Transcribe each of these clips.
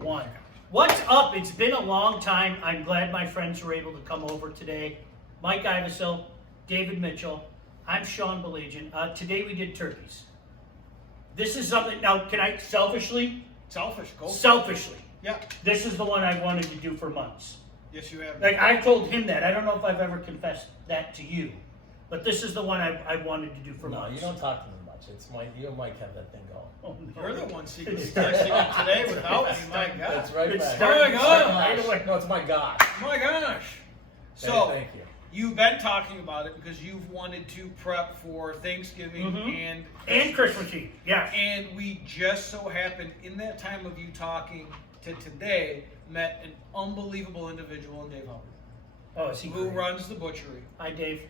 One. What's up? It's been a long time. I'm glad my friends were able to come over today. Mike Ivesil, David Mitchell. I'm Sean Belegian. Today we did turkeys. This is something, now can I selfishly? Selfishly. Yeah. This is the one I wanted to do for months. Yes, you have. Like I told him that. I don't know if I've ever confessed that to you. But this is the one I wanted to do for months. No, you don't talk to me much. It's Mike. You and Mike have that thing going. Oh, no. You're the one secretly texting it today without me. My God. That's right It's back. starting God. right away. No, it's my God. My gosh. So, Thank you. you've been talking about it because you've wanted to prep for Thanksgiving Mhm. and And Christmas Eve, yeah. And we just so happened, in that time of you talking to today, met an unbelievable individual in Dave Hubbard, Oh, is he who great? runs the butchery. Hi, Dave.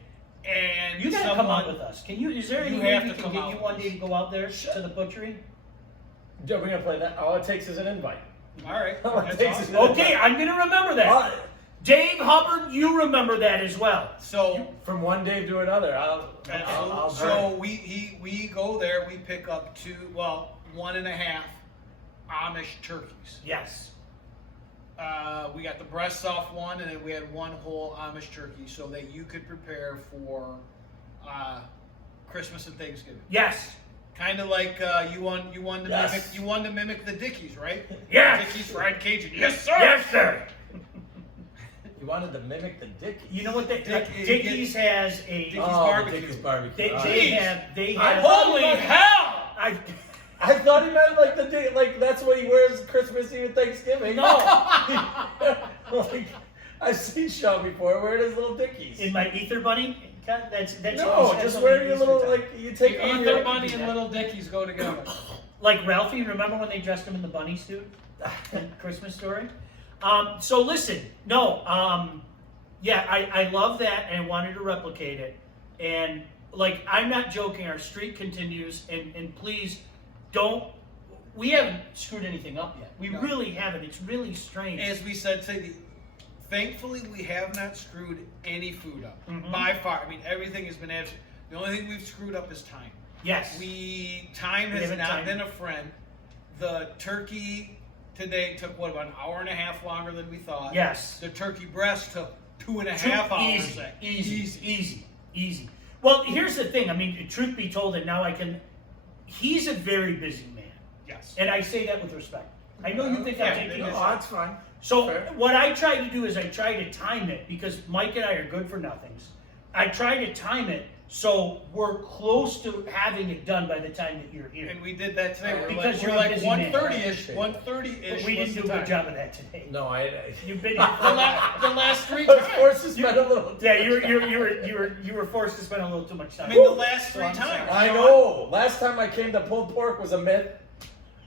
And You gotta come out with us. Can you? Is there any You way have we to can come get out you with one us. day to go out there to the butchery? Yeah, we're gonna play that. All it takes is an invite. All right. All it That's takes awesome. is an Okay, I'm gonna remember that. Dave Hubbard, you remember that as well. So, From one Dave to another, I'll so we go there. We pick up 1.5 Amish turkeys. Yes. We got the breasts off one, and then we had one whole Amish turkey, so that you could prepare for Christmas and Thanksgiving. Yes. Kind of like you wanted to Yes. mimic the Dickies, right? Yes. Dickies fried Cajun. Yes, sir. Yes, sir. You wanted to mimic the Dickies. You know what? Dickies- Dickies has a. Dickies Oh, barbecue. the Dickies barbecue. They, All they right. have. They I have. thought Holy he meant- hell! I thought he meant like like that's what he wears Christmas Eve and Thanksgiving. No. Like, I've seen Sean before wearing his little Dickies. In my ether bunny. That's No, that's just something wear your Easter little time. like you take on Ether your bunny and little Dickies go together. Like Ralphie. Remember when they dressed him in the bunny suit? In Christmas Story. So listen. No. Yeah, I love that and wanted to replicate it. And like, I'm not joking. Our streak continues, and please don't. We haven't screwed anything up yet. We No. really haven't. It's really strange. As we said today, thankfully we have not screwed any food up Mhm. by far. I mean, everything has been absolute. The only thing we've screwed up is time. Yes. Time We has haven't not timed been it. a friend. The turkey today took about an hour and a half longer than we thought. Yes. The turkey breast took 2.5 hours. Easy. Well, here's the thing. I mean, truth be told, and now he's a very busy man. Yes. And I say that with respect. I know you think I'm Yeah, taking it it. is. Oh, that's fine. So Fair. what I try to do is I try to time it because Mike and I are good for nothings. I try to time it so we're close to having it done by the time that you're here. And we did that today. We're Because like, you're we're a like busy man. 1:30ish. But 1:30ish. We didn't was do a the good time. job of that today. No, You've been The, here for the last 3 I was times. forced to spend a little. Yeah, you were forced to spend a little too much time. I mean, the last 3 I'm sorry. times. I know. Last time I came to pulled pork was a myth.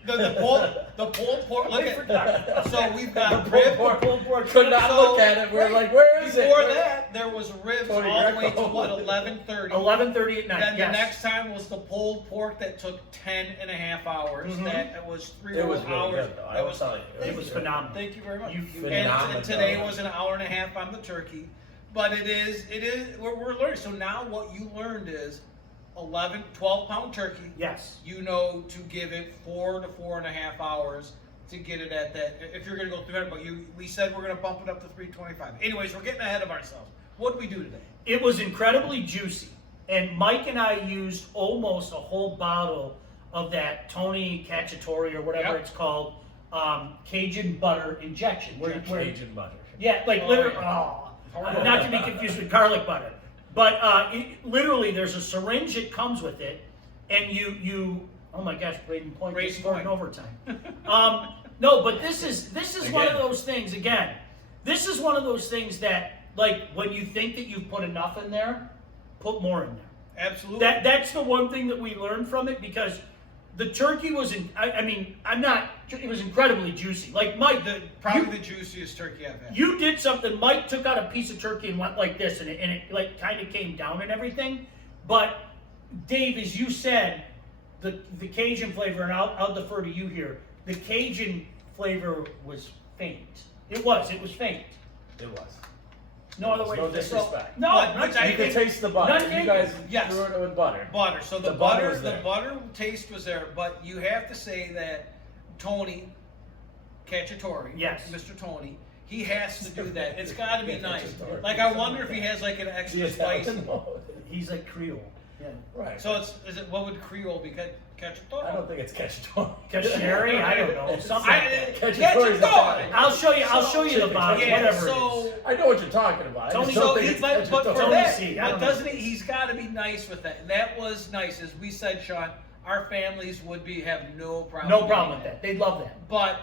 The pulled pork. Look at. So we've got The rib. pulled pork. Pulled pork. Could not So, look at it. We're right, like, where is it? Before that, there was ribs Tony all the way to Greco. what, 11:30. 11:30 at night. Then yes. the next time was the pulled pork that took 10.5 hours. Mhm. That was 3 It was whole really hours. good, though. I That will was tell you. It was phenomenal. Thank you very much. You phenomenal. And today was an hour and a half on the turkey, but it is we're learning. So now what you learned is 12-pound turkey. Yes. You know to give it 4 to 4.5 hours to get it at that. If you're going to go 300, but we said we're going to bump it up to 325. Anyways, we're getting ahead of ourselves. What did we do today? It was incredibly juicy. And Mike and I used almost a whole bottle of that Tony Cacciatore or whatever Yep. it's called, Cajun butter injection. Cajun butter. Yeah, like Oh, literally, yeah. not to be confused with garlic butter. But literally, there's a syringe that comes with it, and you oh my gosh, Braden Point Braden just scored in Point. overtime. No, but this is one of Again. those things. Again, this is one of those things that, like, when you think that you've put enough in there, put more in there. Absolutely. That's the one thing that we learned from it because the turkey was it was incredibly juicy. Like Mike, Probably the juiciest turkey I've had. you did something. Mike took out a piece of turkey and went like this, and it like kind of came down and everything. But Dave, as you said, the Cajun flavor, and I'll defer to you here. The Cajun flavor was faint. It was faint. It was. No other way No to disrespect. No, But- not but I You could think- taste the butter. None You taken. guys Yes. threw it with butter. Butter. So the, The butter butter, was the there. butter taste was there, but you have to say that Tony Cacciatore, Yes. Mr. Tony, he has to do that. It's got to be nice. Cacciatore. Like I wonder if he has like an The extra spice. Italian mode. He's like Creole. Yeah. Right. So is it what would Creole be? Cacciatore? I don't think it's Cacciatore. Cacciari? I don't know. Something like that. Cacciatore's Italian. I'll show you the bottle. Yeah, Whatever. so I know what you're talking about. I Tony- just don't So think he, it's but for Cacciatore. Tony that, C, I but don't know. doesn't he? He's got to be nice with that. And that was nice, as we said, Sean. Our families would have no problem. no problem getting with that. They'd love that. But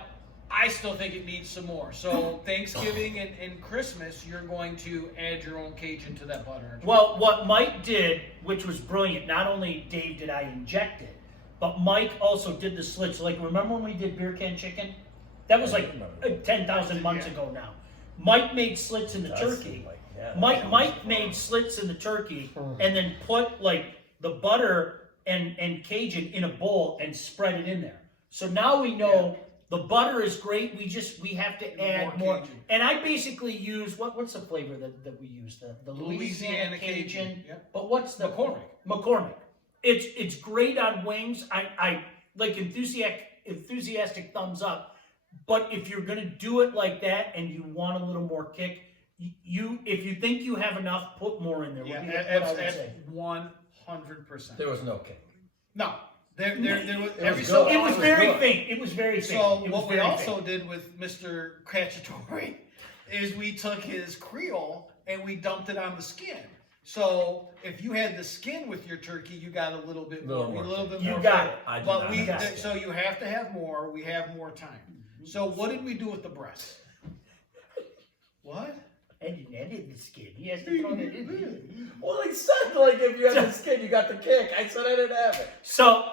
I still think it needs some more. So Thanksgiving and Christmas, you're going to add your own Cajun to that butter. aren't you? Well, what Mike did, which was brilliant, not only Dave did I inject it, but Mike also did the slits. Like, remember when we did beer can chicken? That was like 10,000 months ago now. Mike made slits in the turkey. Mike made slits in the turkey and then put like the butter and Cajun in a bowl and spread it in there. So now we know the butter is great. We have to add more. Cajun. And I basically use what's the flavor that we use? The Louisiana Cajun. Yep. But what's the McCormick. It's great on wings. I like enthusiastic thumbs up. But if you're gonna do it like that and you want a little more kick, if you think you have enough, put more in there. Yeah, Would be what I would at say. 100%. There was no cake. No, there was was every good. so It was very good. faint. It was very faint. So It was what we very also faint. did with Mr. Cacciatore is we took his Creole and we dumped it on the skin. So if you had the skin with your turkey, you got a little bit more. You got it. I did But not we have skin. so you have to have more. We have more time. So what did we do with the breast? What? I didn't edit the skin. He has to throw it in. Well, he said like if you had the skin, you got the kick. I said I didn't have it. So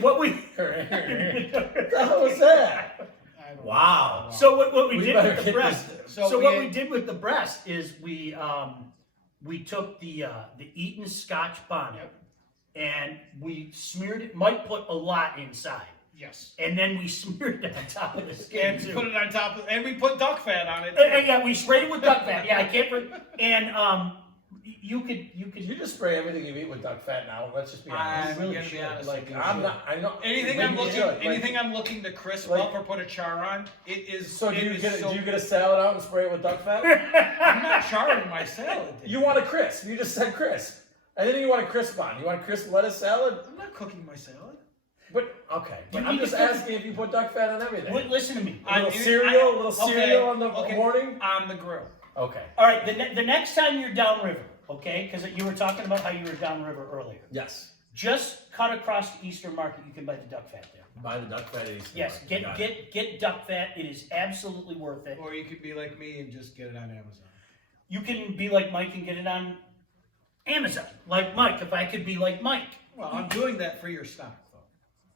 what we What the hell was that? I don't Wow. know. So what we We did better with the get breast. this- So So we what had- we did with the breast is we took the Eton Scotch bonnet and we smeared it. Mike put a lot inside, Yes. and then we smeared it on top of the skin. And too. put it on top of, and we put duck fat on it. Yeah, we sprayed it with duck fat. Yeah, I can't. And you could. You just spray everything you eat with duck fat now. Let's just be honest. I'm really gonna be should. honest. Like with you. I'm not. I know Anything maybe I'm you looking, should, like- anything I'm looking to crisp like- up or put a char on, it is. So do it you is get so- do you get a salad out and spray it with duck fat? I'm not charring my salad. You want a crisp? You just said crisp. And then you want a crisp on. You want a crisp lettuce salad? I'm not cooking my salad. But okay. But You I'm need just to cook- asking if you put duck fat on everything. Listen to me. A little I- cereal, a little okay, cereal in the okay. morning. On the grill. Okay. All right. The next time you're downriver, okay? Because you were talking about how you were downriver earlier. Yes. Just cut across the Eastern Market. You can buy the duck fat there. Buy the duck fat. Yes, get duck fat. It is absolutely worth it. Or you could be like me and just get it on Amazon. You can be like Mike and get it on Amazon. Like Mike, if I could be like Mike. Well, I'm doing that for your stock, though.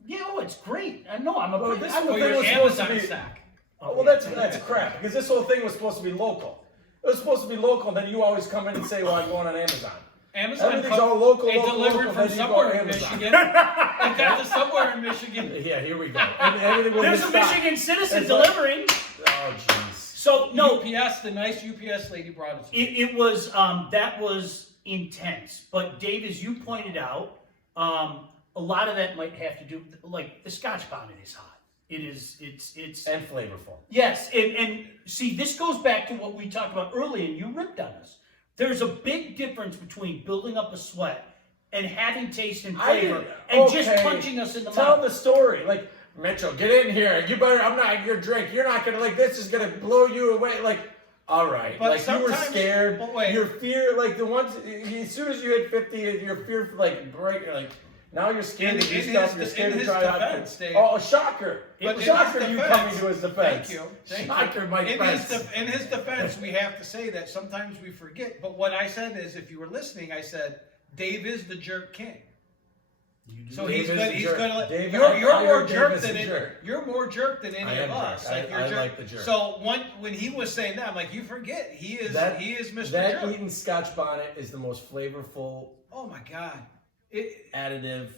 Yeah, oh, it's great. I know. I'm a. Well, this I'm whole a thing your was supposed to Amazon be- stock. Oh, well, that's crap because this whole thing was supposed to be local. It was supposed to be local, and then you always come in and say, "Well, I'm going on Amazon." Amazon. Everything's all local, They local, delivered local, from then you go somewhere to in Amazon. Michigan. It got to somewhere in Michigan. Yeah, here we go. Everything will There's be a stocked. Michigan citizen It's like- delivering. Oh, jeez. So no, UPS, the nice UPS lady brought it to me. it was that was intense. But Dave, as you pointed out, a lot of that might have to do like the Scotch bonnet is hot. It is. It's And flavorful. yes. And see, this goes back to what we talked about earlier, and you ripped on us. There's a big difference between building up a sweat and having taste and flavor, and just punching us in the Tell mouth. the story. Like, Mitchell, get in here. You better. I'm not your drink. You're not gonna like. This is gonna blow you away. Like, all right. But like you were sometimes- scared. but wait. Your fear, like the ones. As soon as you hit 50, your fear like break. Like now you're scared to do In stuff. his- You're scared in to his try out. defense, Dave. Oh, shocker! But in Shocker! his You defense- coming to his defense. Thank you. Thank Shocker, you. Mike Pence. In his defense, we have to say that sometimes we forget. But what I said is, if you were listening, I said, Dave is the jerk king. So Dave he's is good. the He's jerk. gonna. Dave- You're I more heard Dave jerk is than a it, jerk. You're more jerk than any I am of us. jerk. Like you're I jerk. like the jerk. So when he was saying that, I'm like, you forget he is Mr. That Jerk. Eton Scotch bonnet is the most flavorful Oh my god. additive,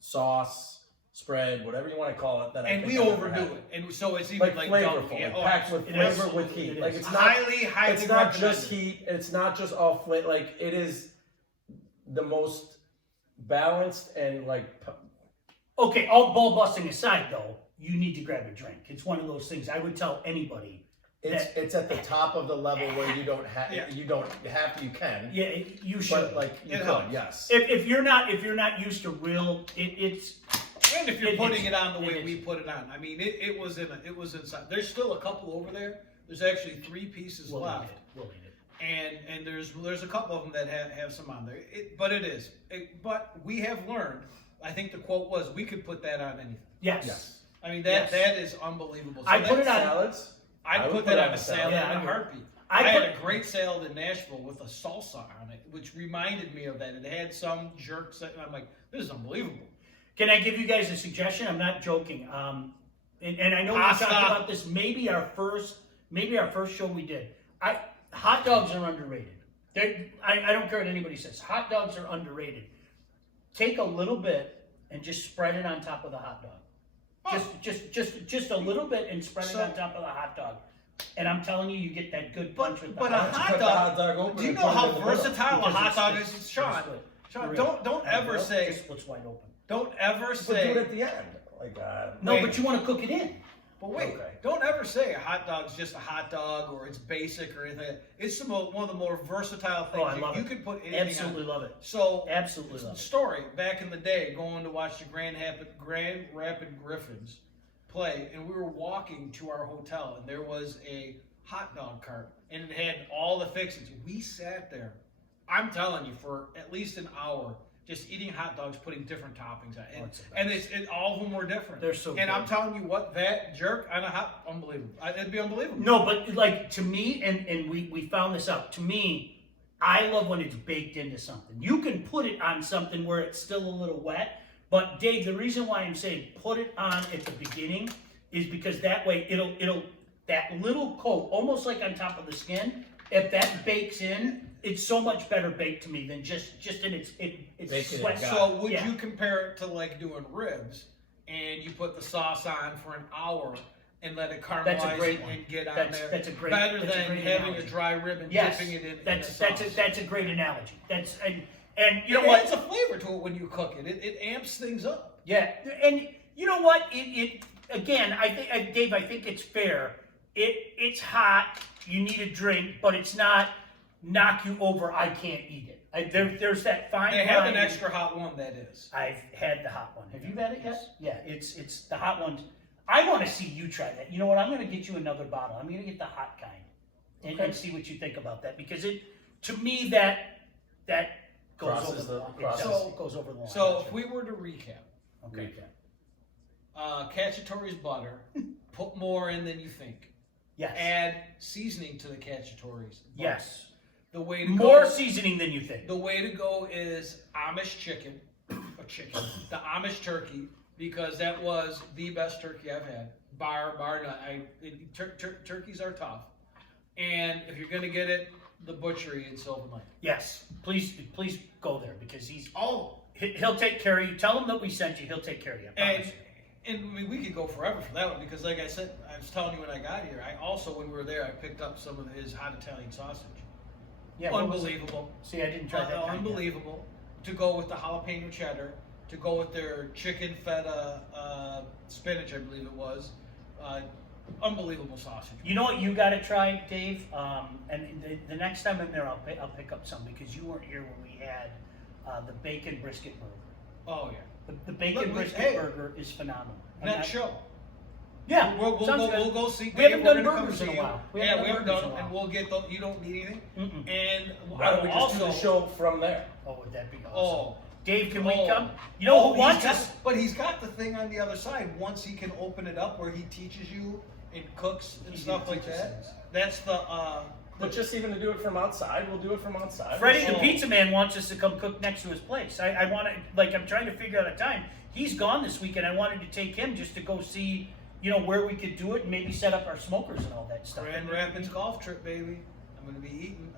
sauce, spread, whatever you want to call it. That I And think we I've ever overdo had. it, and so it's even Like like double. flavorful, Yeah, like oh, packed with it flavor is. with heat. It Like is. it's not, highly it's not just recommended. heat. It's not just all flavor. Like it is the most balanced and like Okay, all ball busting aside, though, you need to grab a drink. It's one of those things I would tell anybody. It's at the top of the level where you don't have Yeah. you don't have to, you can. Yeah, you should. But like you It could, helps. yes. If you're not used to real, it's And if you're It putting is. it on the way It we is. put it on, I mean, it was inside. There's still a couple over there. There's actually 3 pieces we'll left. eat it. We'll eat it. And there's a couple of them that have some on there. But we have learned. I think the quote was, "We could put that on anything." Yes. Yes. I mean Yes. that is unbelievable. So I put it on- Salads. I'd I would put that on a salad Yeah, in I a would. heartbeat. I I had put- a great salad in Nashville with a salsa on it, which reminded me of that. It had some jerks, and I'm like, "This is unbelievable." Can I give you guys a suggestion? I'm not joking. And I know Pasta. we talked about this. Maybe our first show we did. Hot dogs are underrated. I don't care what anybody says. Hot dogs are underrated. Take a little bit and just spread it on top of the hot dog. Just a little bit and spread it on top of the hot dog. And I'm telling you, you get that good punch with the but hot a dog. hot Cut the dog- hot dog open Do you and know put it how in the middle. versatile a Because hot it's- dog it's- is? it's Sean, good. Sean, For don't real. ever Just say, splits wide open. don't ever But do it say. at the end. Like No, Wait. but you want to cook it in. But wait, Okay. don't ever say a hot dog's just a hot dog or it's basic or anything. It's one of the more versatile things. Oh, I love you it. could put anything Absolutely on. love it. So, Absolutely love it. story back in the day, going to watch the Grand Rapid Griffins play, and we were walking to our hotel, and there was a hot dog cart, and it had all the fixings. We sat there, I'm telling you, for at least an hour, just eating hot dogs, putting different toppings on, Oh, it's the and best. all of them were different. They're so And I'm good. telling you what, that jerk on a hot, unbelievable. It'd be unbelievable. No, but like to me, and we found this out. To me, I love when it's baked into something. You can put it on something where it's still a little wet. But Dave, the reason why I'm saying put it on at the beginning is because that way it'll that little coat, almost like on top of the skin. If that bakes in, it's so much better baked to me than just in its Bacon sweat. and God. So would Yeah. you compare it to like doing ribs, and you put the sauce on for an hour and let it caramelize That's a great one. and get on That's- there? that's a great- better that's a than great having analogy. a dry rib and Yes, dipping it in that's the sauce. that's a great analogy. That's and you know It what? adds a flavor to it when you cook it. It amps things up. Yeah, and you know what? It again. I think, Dave. I think it's fair. It's hot. You need a drink, but it's not knock you over. I can't eat it. There's that fine They have line. an extra hot one that is. I've had the hot one. Have you had it yet? Yes. Yeah, it's the hot one. I want to see you try that. You know what? I'm going to get you another bottle. I'm going to get the hot kind, and see what you think about that, because to me that goes Crosses over the the- line. It crosses. does. It goes over the line. So if we were to recap, okay. Cacciatore's butter, put more in than you think. Yes. Add seasoning to the Cacciatore's butter. Yes. The way to More go, seasoning than you think. The way to go is Amish chicken, the Amish turkey, because that was the best turkey I've had. Bar none. Turkeys are tough, and if you're gonna get it, the butchery in Sylvan Lake. Yes. Please go there, because Oh, he'll take care of you. Tell him that we sent you. He'll take care of you. I promise and you. I mean, we could go forever for that one, because like I said, I was telling you when I got here, I also, when we were there, I picked up some of his hot Italian sausage. Yeah. what was it? Unbelievable. See, I didn't try that. kind yet. Unbelievable. To go with the jalapeno cheddar, to go with their chicken feta spinach, I believe it was. Unbelievable sausage. You know what you got to try, Dave? And the next time I'm there, I'll pick up some, because you weren't here when we had the bacon brisket burger. Oh yeah. The bacon Look, brisket hey. burger is phenomenal. And Next show. Yeah, We'll sounds good. go see. We haven't Dave, done we're gonna come burgers in see a you. while. We Yeah, haven't we done haven't burgers done in a them, and while. we'll get those. You don't need anything. Mm-mm. And Why don't we just do the show from there? Oh, would that be awesome? Oh. Dave, can we Oh. come? You know who he's wants got- us? But he's got the thing on the other side. Once he can open it up, where he teaches you and cooks and He's stuff gonna like teach us that. things. That's the. But just even to do it from outside, we'll do it from outside. Freddie the Oh. Pizza Man wants us to come cook next to his place. I want to, like, I'm trying to figure out a time. He's gone this weekend. I wanted to take him just to go see, where we could do it and maybe set up our smokers and all that stuff. Grand Rapids golf trip, baby. I'm gonna be eating.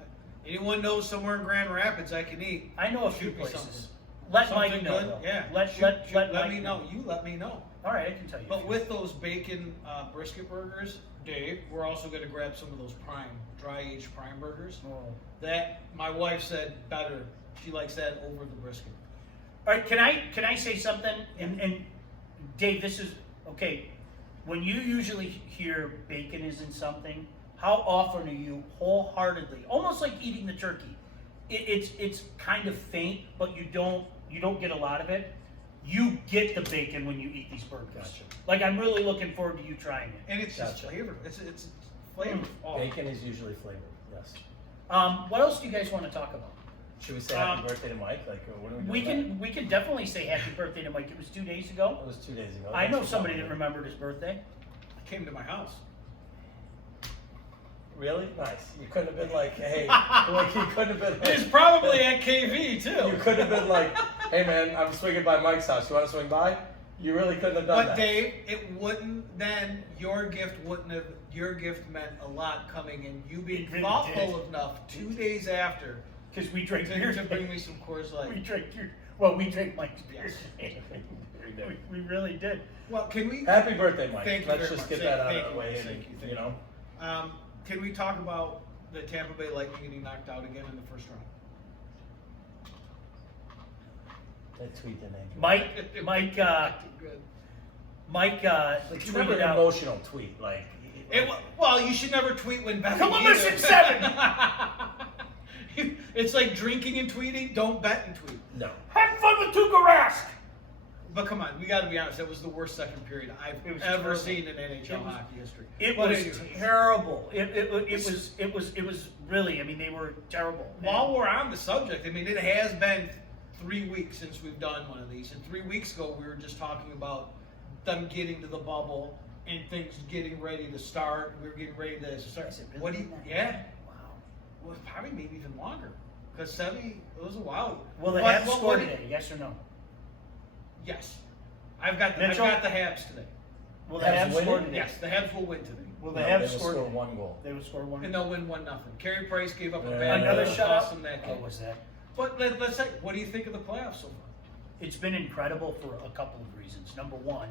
Anyone knows somewhere in Grand Rapids I can eat? I know a few Shoot me places. something. Let Something Mike know. good? Though. Yeah. Let Let Mike me know. You let me know. All right, I can tell you. But with those bacon brisket burgers, Dave, we're also gonna grab some of those dry aged prime burgers. Oh. That my wife said better. She likes that over the brisket. All right, can I say something? And Dave, this is okay. when you usually hear bacon is in something, how often are you wholeheartedly, almost like eating the turkey? It's kind of faint, but you don't get a lot of it. You get the bacon when you eat these burgers. Gotcha. Like, I'm really looking forward to you trying it. And it's just Gotcha. flavor. It's flavor. Oh. Bacon is usually flavored. Yes. What else do you guys want to talk about? Should we say happy birthday to Mike? Like, what are we doing? We can definitely say happy birthday to Mike. It was 2 days ago. It was 2 days ago. I know Thanks for somebody coming. that remembered his birthday. Came to my house. Really? Nice. You couldn't have been like, hey, like you couldn't have been like. It's probably at KV too. You could have been like, hey man, I'm swinging by Mike's house. You want to swing by? You really couldn't have done But that. Dave, it wouldn't then. Your gift wouldn't have. Your gift meant a lot coming in. You being It really thoughtful did. enough 2 days after Because we drank beer to today. bring me some Coors Light. We drank your, well, we drank Mike's beer Yes. today. We really did. Well, can we? Happy birthday, Mike. Thank you Let's very just much. get that out Thank of the you. way. Thank and, you. Thank you know. Can we talk about the Tampa Bay Lightning getting knocked out again in the first round? That tweet didn't end. Good. Mike It's never tweeted an out. emotional tweet. Like, Well, you should never tweet when betting. Come on, either. listen, 7. It's like drinking and tweeting. Don't bet and tweet. no. Have fun with Tuukka Rask. But come on, we got to be honest. That was the worst second period I've It was ever terrible. seen in NHL It was- hockey history. It But was anyways, terrible. It was really. I mean, they were terrible. While we're on the subject, I mean, it has been 3 weeks since we've done one of these, and 3 weeks ago we were just talking about them getting to the bubble and things getting ready to start. We were getting ready to start. Is it really What do you? been that Yeah. long? Wow. Well, probably maybe even longer. Because 70, it was a while. Will the But Habs what- score what- today? Yes or no? Yes. I've got Mitchell? the Habs today. Will the Habs Habs score winning? today? Yes, the Habs will win today. Will the No, Habs they will score score today? 1 goal. They will score one. And they'll win 1-0. Carey Price gave up a Yeah. bad Another goal, shutout. cost them that Oh, game. was that? But let's say, what do you think of the playoffs so far? It's been incredible for a couple of reasons. Number one,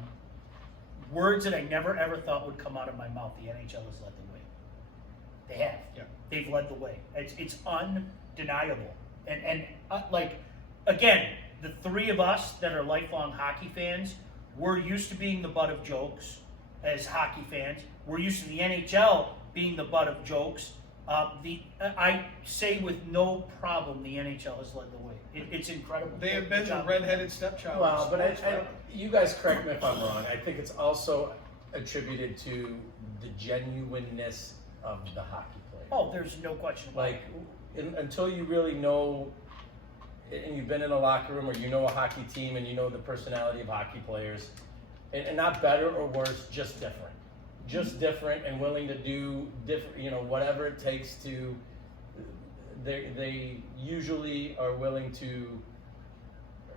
words that I never ever thought would come out of my mouth. The NHL has led the way. They have. Yeah. They've led the way. It's undeniable. And like, again, the three of us that are lifelong hockey fans, we're used to being the butt of jokes as hockey fans. We're used to the NHL being the butt of jokes. I say with no problem, the NHL has led the way. It's incredible. They have Good been the job. redheaded stepchild. Well, of but sports, right? you guys correct me if I'm wrong. I think it's also attributed to the genuineness of the hockey player. Oh, there's no question about Like, until you really know, and you've been in a locker room or you know a hockey team and you know the personality of hockey players, and not better or worse, just different. Just different and willing to do different, whatever it takes to, they usually are willing to,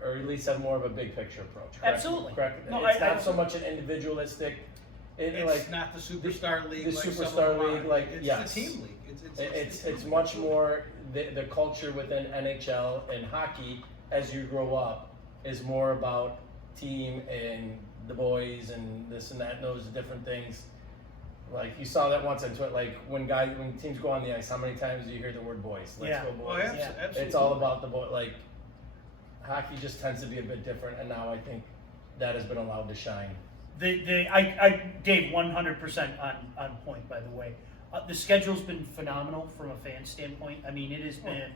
or at least have more of a big picture approach. Correct? Absolutely. Correct. No, It's I- not so much an individualistic, It's like, not the superstar league. the like some of superstar them are. league, like, it's yes. the team league. it's much more the culture within NHL and hockey as you grow up is more about team and the boys and this and that and those different things. Like you saw that once on Twitter, like when teams go on the ice, how many times do you hear the word boys? Let's Yeah. go Oh, boys. Yeah. absolutely. It's all about the boy. Like hockey just tends to be a bit different, and now I think that has been allowed to shine. Dave, 100% on point. By the way, the schedule's been phenomenal from a fan standpoint. I mean, it has been.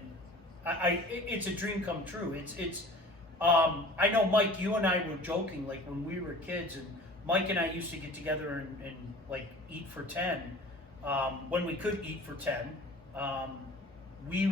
It's a dream come true. I know, Mike, you and I were joking like when we were kids, and Mike and I used to get together and like eat for 10. When we could eat for 10, we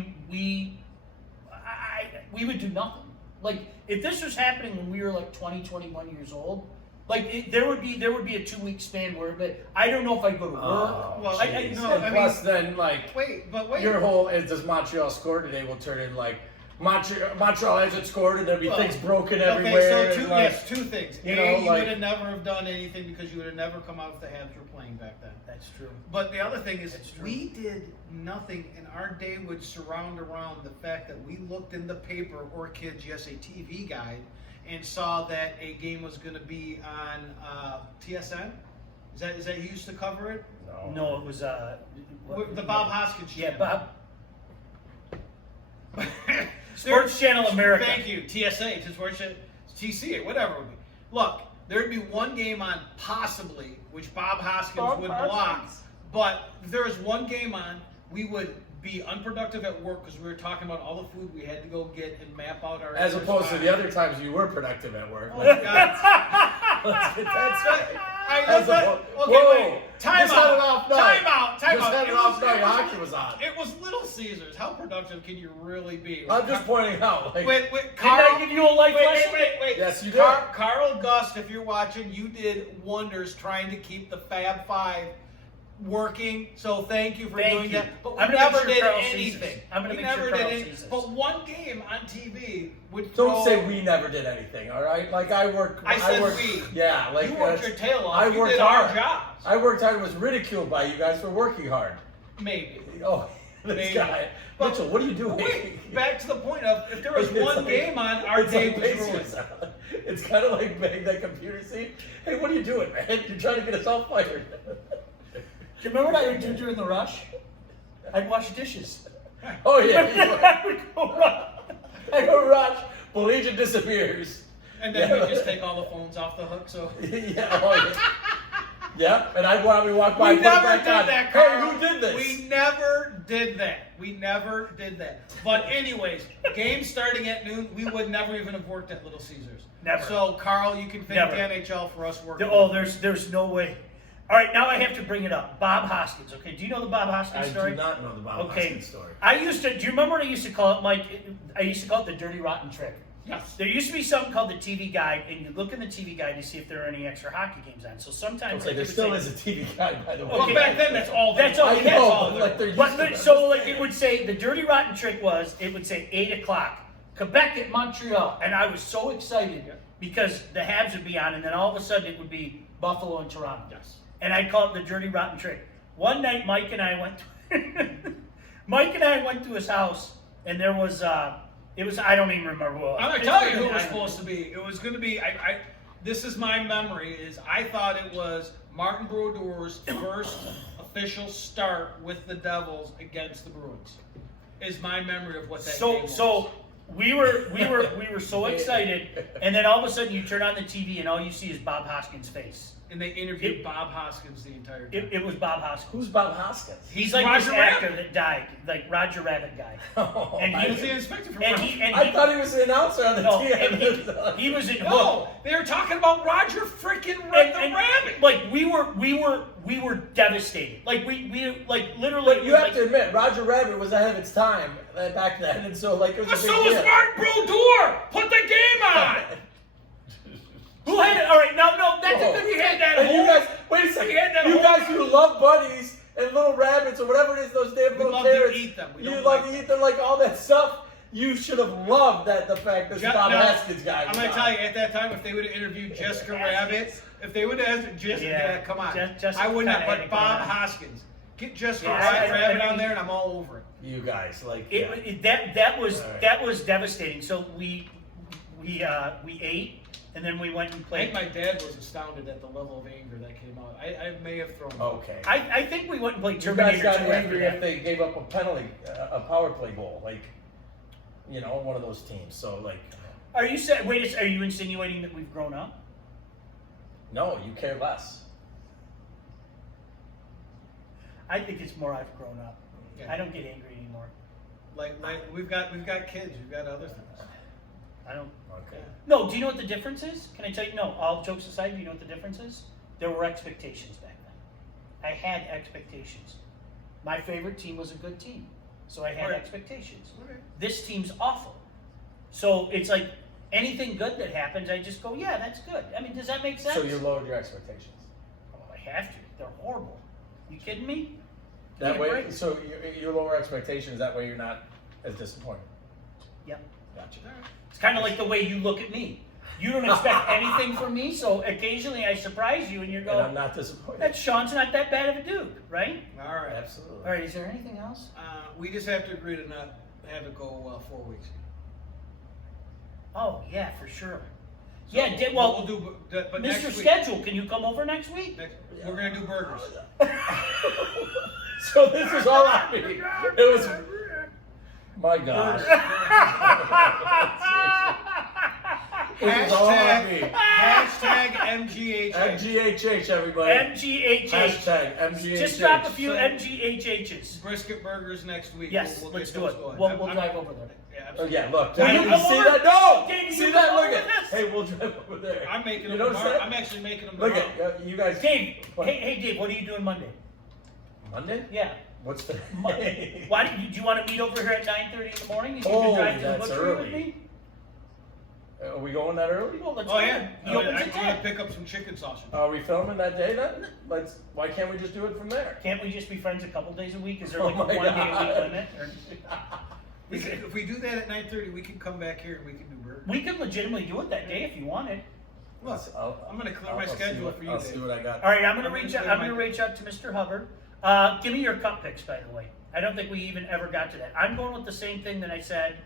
would do nothing. Like if this was happening when we were like 20, 21 years old, like there would be a 2-week span where, but I don't know if I'd go to work. Well, jeez. no, And I plus, then like Wait. your whole does Montreal score today will turn in like Montreal hasn't scored and there'll be things broken everywhere. Okay, so and, like, two things. you A, know, you like- would have never have done anything because you would have never come out if the Habs were playing back then. That's true. But the other thing is, That's true. we did nothing, and our day would surround around the fact that we looked in the paper or Kids Yes, a TV guide, and saw that a game was going to be on TSN. Is that you used to cover it? No, it was The Bob Hoskins Yeah, channel. Bob. Sports Channel America. Thank you, TSA, to Sports Channel, TCA, whatever it would be. Look, there'd be one game on possibly, which Bob Hoskins would block. But if there was one game on, we would be unproductive at work because we were talking about all the food we had to go get and map out our. As opposed to the other times you were productive at work. Oh my God. Let's get that straight. Okay, wait. Time Just had an off night. Time out. Just had an off night. Hockey was on. It was Little Caesars. How productive can you really be? I'm just pointing out. Like, Wait, Did Carl. I give you a life lesson? Wait. Yes, you did. Carl Gust, if you're watching, you did wonders trying to keep the Fab Five working. So thank you for doing that. But we I'm gonna never make sure did Carl anything. sees this. I'm gonna We make sure never Carl did sees anything. this. But one game on TV would don't throw. say we never did anything. All right. Like I work. I said work, we. Yeah. Like You worked your tail off. I You worked did hard. our jobs. I worked hard and was ridiculed by you guys for working hard. Maybe. Oh, this Maybe. guy. But- Mitchell, what are you doing? Wait, back to the point of if there was It's one like- game on, our it's day like was basically- ruined. It's kind of like bang that computer seat. Hey, what are you doing, man? You're trying to get us all fired. Do you remember what I would do during the rush? I'd wash dishes. Oh yeah. I would go run. I go rush. Legion disappears. And then Yeah. we just take all the phones off the hook. So Yeah. Oh, yeah. Yeah, and I'd probably walk by we and put it never back did on. that, Hey, Carl. who did this? We never did that. We never did that. But anyways, game starting at noon, we would never even have worked at Little Caesars. Never. So Carl, you can thank Never. the NHL for us working. Oh, there's no way. All right, now I have to bring it up. Bob Hoskins. Okay, do you know the Bob Hoskins I story? do not know the Bob Okay, Hoskins story. I used to. Do you remember what I used to call it, Mike? I used to call it the dirty rotten trick. Yes. There used to be something called the TV guide, and you look in the TV guide to see if there are any extra hockey games on. So sometimes, Okay, like, there it would still say- is a TV guide, by the way. Well, Okay. back then, that's all. That's all. I That's know, all. but like they're used But to so like it would say the dirty rotten trick was it would say 8:00 Quebec at Montreal, and I was so excited because the Habs would be on, and then all of a sudden it would be Buffalo and Toronto. Yes. And I call it the dirty rotten trick. One night, Mike and I went. Mike and I went to his house, and there was it was I don't even remember who it was. I'm gonna tell you who it was supposed to be. It was going to be. This is my memory. Is I thought it was Martin Brodeur's first official start with the Devils against the Bruins. Is my memory of what that game was. So we were so excited, and then all of a sudden you turn on the TV and all you see is Bob Hoskins' face. And they interviewed Bob Hoskins the entire time. It was Bob Hoskins. Who's Bob Hoskins? He's like Roger this actor Rabbit. that died, like Roger Rabbit guy. Oh, And He he was the inspector from and Roger. he and I he, thought he was the announcer on the no, TV. and he was in Hook. No, they were talking about Roger freaking And- the Rabbit. Like we were devastated. Like we like literally. But you have to admit, Roger Rabbit was ahead of its time back then, and so like it was a So big was deal. Martin Brodeur. Put the game on. Who had it? All right, no, that's Oh. a good. We had that And you whole. guys, wait a We had that second. You whole- guys who love bunnies and little rabbits or whatever it is, those damn little love to carrots, eat them. We you don't love like to eat them, like all that stuff. You should have loved the fact that Ju- Bob now, Haskins guy. I'm was going to on. tell you, at that time, if they would have interviewed Jessica Rabbit, if they would have asked Jessica, Yeah. come on, Jessica I wouldn't have. kinda had But it Bob going on. Hoskins, get Jessica Yeah, Rabbit I on there, and I'm all over it. You guys, like It, that was All right. that was devastating. So we ate, and then we went and I played. think my dad was astounded at the level of anger that came out. I may have thrown. okay. I think we went and played You guys Terminator got 2 after angry that. if they gave up a penalty, a power play goal, like one of those teams. So like, Are you are you insinuating that we've grown up? no, you care less. I think it's more I've grown up. Yeah. I don't get angry anymore. Like we've got kids, we've got other things. I don't. Okay. No, do you know what the difference is? Can I tell you? No, all jokes aside, do you know what the difference is? There were expectations back then. I had expectations. My favorite team was a good team, so I had Right. expectations. Okay. This team's awful. So it's like anything good that happens, I just go, yeah, that's good. I mean, does that make sense? So you lowered your expectations. Oh, I have to. They're horrible. You kidding me? That Give me a way, break. so you lower expectations. That way, you're not as disappointed. Yep. Gotcha. It's kind of like the way you look at me. You don't expect anything from me, so occasionally I surprise you, and you're And I'm going, not disappointed. "That Sean's not that bad of a dude, right?" All right. Absolutely. All right. Is there anything else? We just have to agree to not have it go 4 weeks. Oh yeah, for sure. So Yeah. we'll do. But Mr. next week, Schedule, can you come over next week? we're gonna do burgers. So this was all on me. It was. My God. It's all hockey. Hashtag MGHH. MGHH, everybody. MGHH. Hashtag MGHH. Just drop a few MGHHs. Brisket burgers next week. Yes, We'll let's get do those it. going. We'll I'm- drive over there. Yeah, Oh absolutely. yeah, look. Will you you come see over? that? No. Dave, See you that? come Look over at. this? Hey, we'll drive over there. I'm making You them notice tomorrow. that? I'm actually making them Look tomorrow. at you guys. Dave, What? hey Dave, what are you doing Monday? Monday? Yeah. What's the? Why do you want to meet over here at 9:30 in the morning? And you Oh, can drive to the that's butchery with early. me? Are we going that early? Well, let's Oh go. yeah. He opens I'm at going 10. to pick up some chicken sausage. Are we filming that day then? Why can't we just do it from there? Can't we just be friends a couple days a week? Is there Oh like a my 1 day a God. week limit? If we do that at 9:30, we can come back here and we can do burgers. We could legitimately do it that day if you wanted. Look, I'm going to clear my schedule for you, I'll see Dave. what I got. All right, I'm gonna I'm reach gonna out. I'm clear gonna my- reach out to Mr. Hubbard. Give me your cup picks, by the way. I don't think we even ever got to that. I'm going with the same thing that I said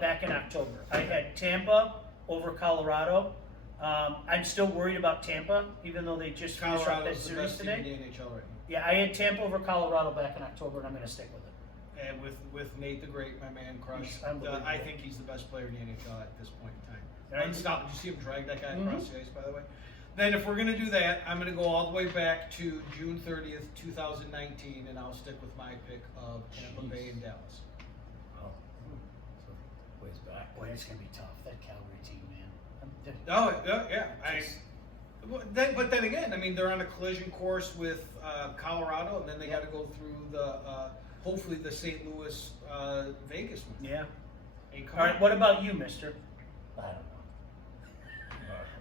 back in October. I had Tampa over Colorado. I'm still worried about Tampa, even though they just finished up that Colorado's the series best team in today. the NHL right now. Yeah, I had Tampa over Colorado back in October, and I'm gonna stick with it. And with Nate the Great, my man, Crush, He's unbelievable. I think he's the best player in the NHL at this point in time. Right. Unstoppable. Did you see him drag that guy Mhm. across the ice, by the way? Then if we're going to do that, I'm going to go all the way back to June 30th, 2019, and I'll stick with my pick of Tampa Jeez. Bay and Dallas. Oh. Ways back. Boy, it's gonna be tough. That Calgary team, man. Oh, yeah. But then again, I mean, they're on a collision course with Colorado, and then they got to go through the hopefully the St. Louis Vegas one. Yeah. Hey, come All right. on. What about you, Mister? I don't know.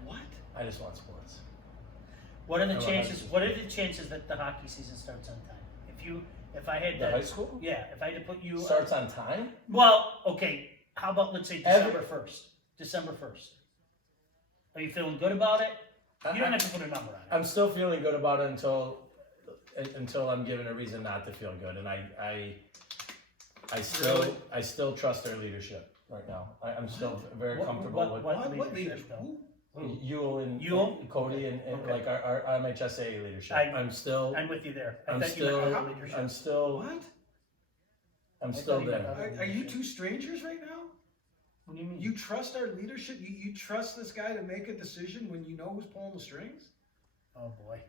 What? I just want sports. What are the I love chances? hockey. What are the chances that the hockey season starts on time? If I had The to, high school yeah, if I had to put you, starts on time. well, okay. How about let's say Every- December 1st? December 1st. Are you feeling good about it? You don't have to put a number on it. I'm still feeling good about it until I'm given a reason not to feel good, and I still trust their leadership right now. I'm still very comfortable with What leadership, leaders? though? Yule and Yule? Cody and Okay. like our MHSA leadership. I'm I'm with you there. I I'm thought you meant still- other leadership. What? I'm I still thought you meant there. other Are you leadership. two strangers right now? What do you mean? You trust our leadership? You trust this guy to make a decision when you know who's pulling the strings? Oh boy.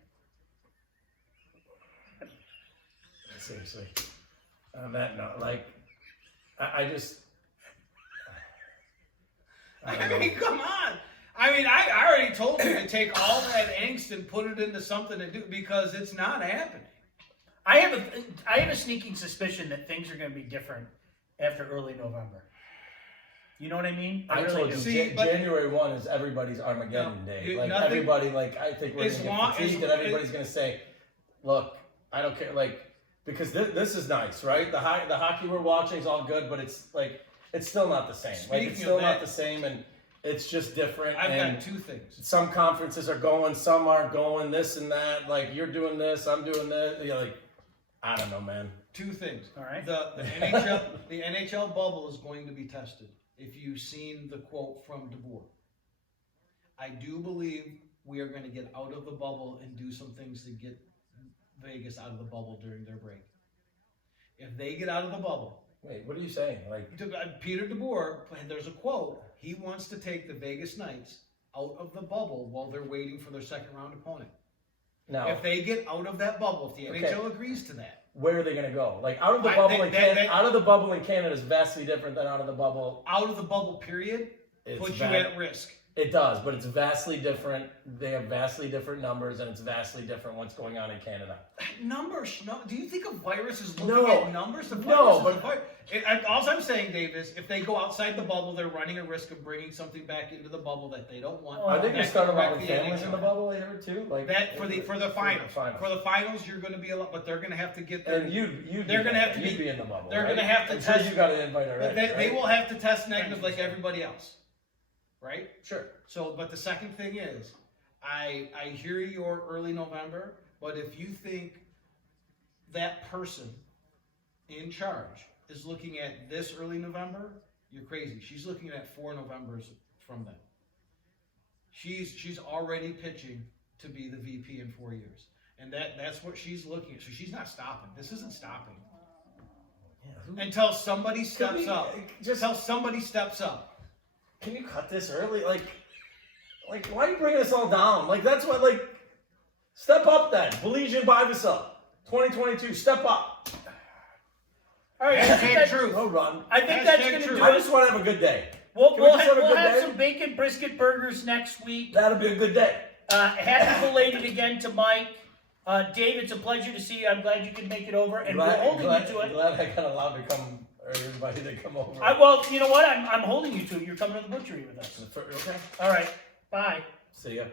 Seriously. On that note, like I just. I don't know. I mean, come on. I mean, I already told you to take all that angst and put it into something to do because it's not happening. I have a sneaking suspicion that things are going to be different after early November. You know what I mean? I really told do. you, See, but- January 1 is everybody's Armageddon No, day. you- Like nothing- everybody, like I think we're as gonna long- get fatigued, as- and everybody's gonna say, "Look, I don't care." Like because this is nice, right? The hockey we're watching is all good, but it's like it's still not the same. Like it's Speaking still of not that- the same, and it's just different. I've and got two things. some conferences are going, some aren't going. This and that. Like you're doing this, I'm doing this. You're like, I don't know, man. Two things. All right. The NHL bubble is going to be tested. If you've seen the quote from DeBoer, I do believe we are going to get out of the bubble and do some things to get Vegas out of the bubble during their break. If they get out of the bubble, Wait, what are you saying? Like, Peter DeBoer, there's a quote. He wants to take the Vegas Knights out of the bubble while they're waiting for their second round opponent. now, If they get out of that bubble, if the Okay. NHL agrees to that, where are they going to go? Like out of the I- bubble they- in they- Canada. they- Out of the bubble in Canada is vastly different than out of the bubble. out of the bubble period, It's puts you va- at risk. It does, but it's vastly different. They have vastly different numbers, and it's vastly different what's going on in Canada. Numbers, no. Do you think a virus is looking No. at numbers? The No, virus is but- a virus. All I'm saying, Dave, is if they go outside the bubble, they're running a risk of bringing something back into the bubble that they don't want. I think That they're could starting wreck about with the families in the NHL. bubble. I heard too. Like That for the finals. finals. For the finals, you're going to be a lot, but they're going to have to get their. And you They're gonna have to you'd be- be in the bubble. they're right? gonna have to I'm sure test- you got an invite but already. they right? will have to test negative like everybody else, right? Sure. So, but the second thing is, I hear your early November, but if you think that person in charge is looking at this early November, you're crazy. She's looking at 4 Novembers from then. She's already pitching to be the VP in 4 years, and that's what she's looking at. So she's not stopping. This isn't stopping Yeah, who- until somebody steps we- up. just- Until somebody steps up. Can you cut this early? Like Like, why are you bringing us all down? Like, that's what, like, step up then. Belizean Bivisa, 2022, step up. All right, I think Hashtag that- truth. No run. I think that's Hashtag going to truth. do I it. just want to have a good day. We'll, Can we we'll, just have, have a we'll good have day? some bacon brisket burgers next week. That'll be a good day. Happy belated again to Mike. Dave, it's a pleasure to see you. I'm glad you could make it over, and we're holding you to it. Glad I got allowed to come, or everybody to come over. Well, you know what? I'm holding you to it. You're coming to the butchery with us. Okay. All right. Bye. See ya.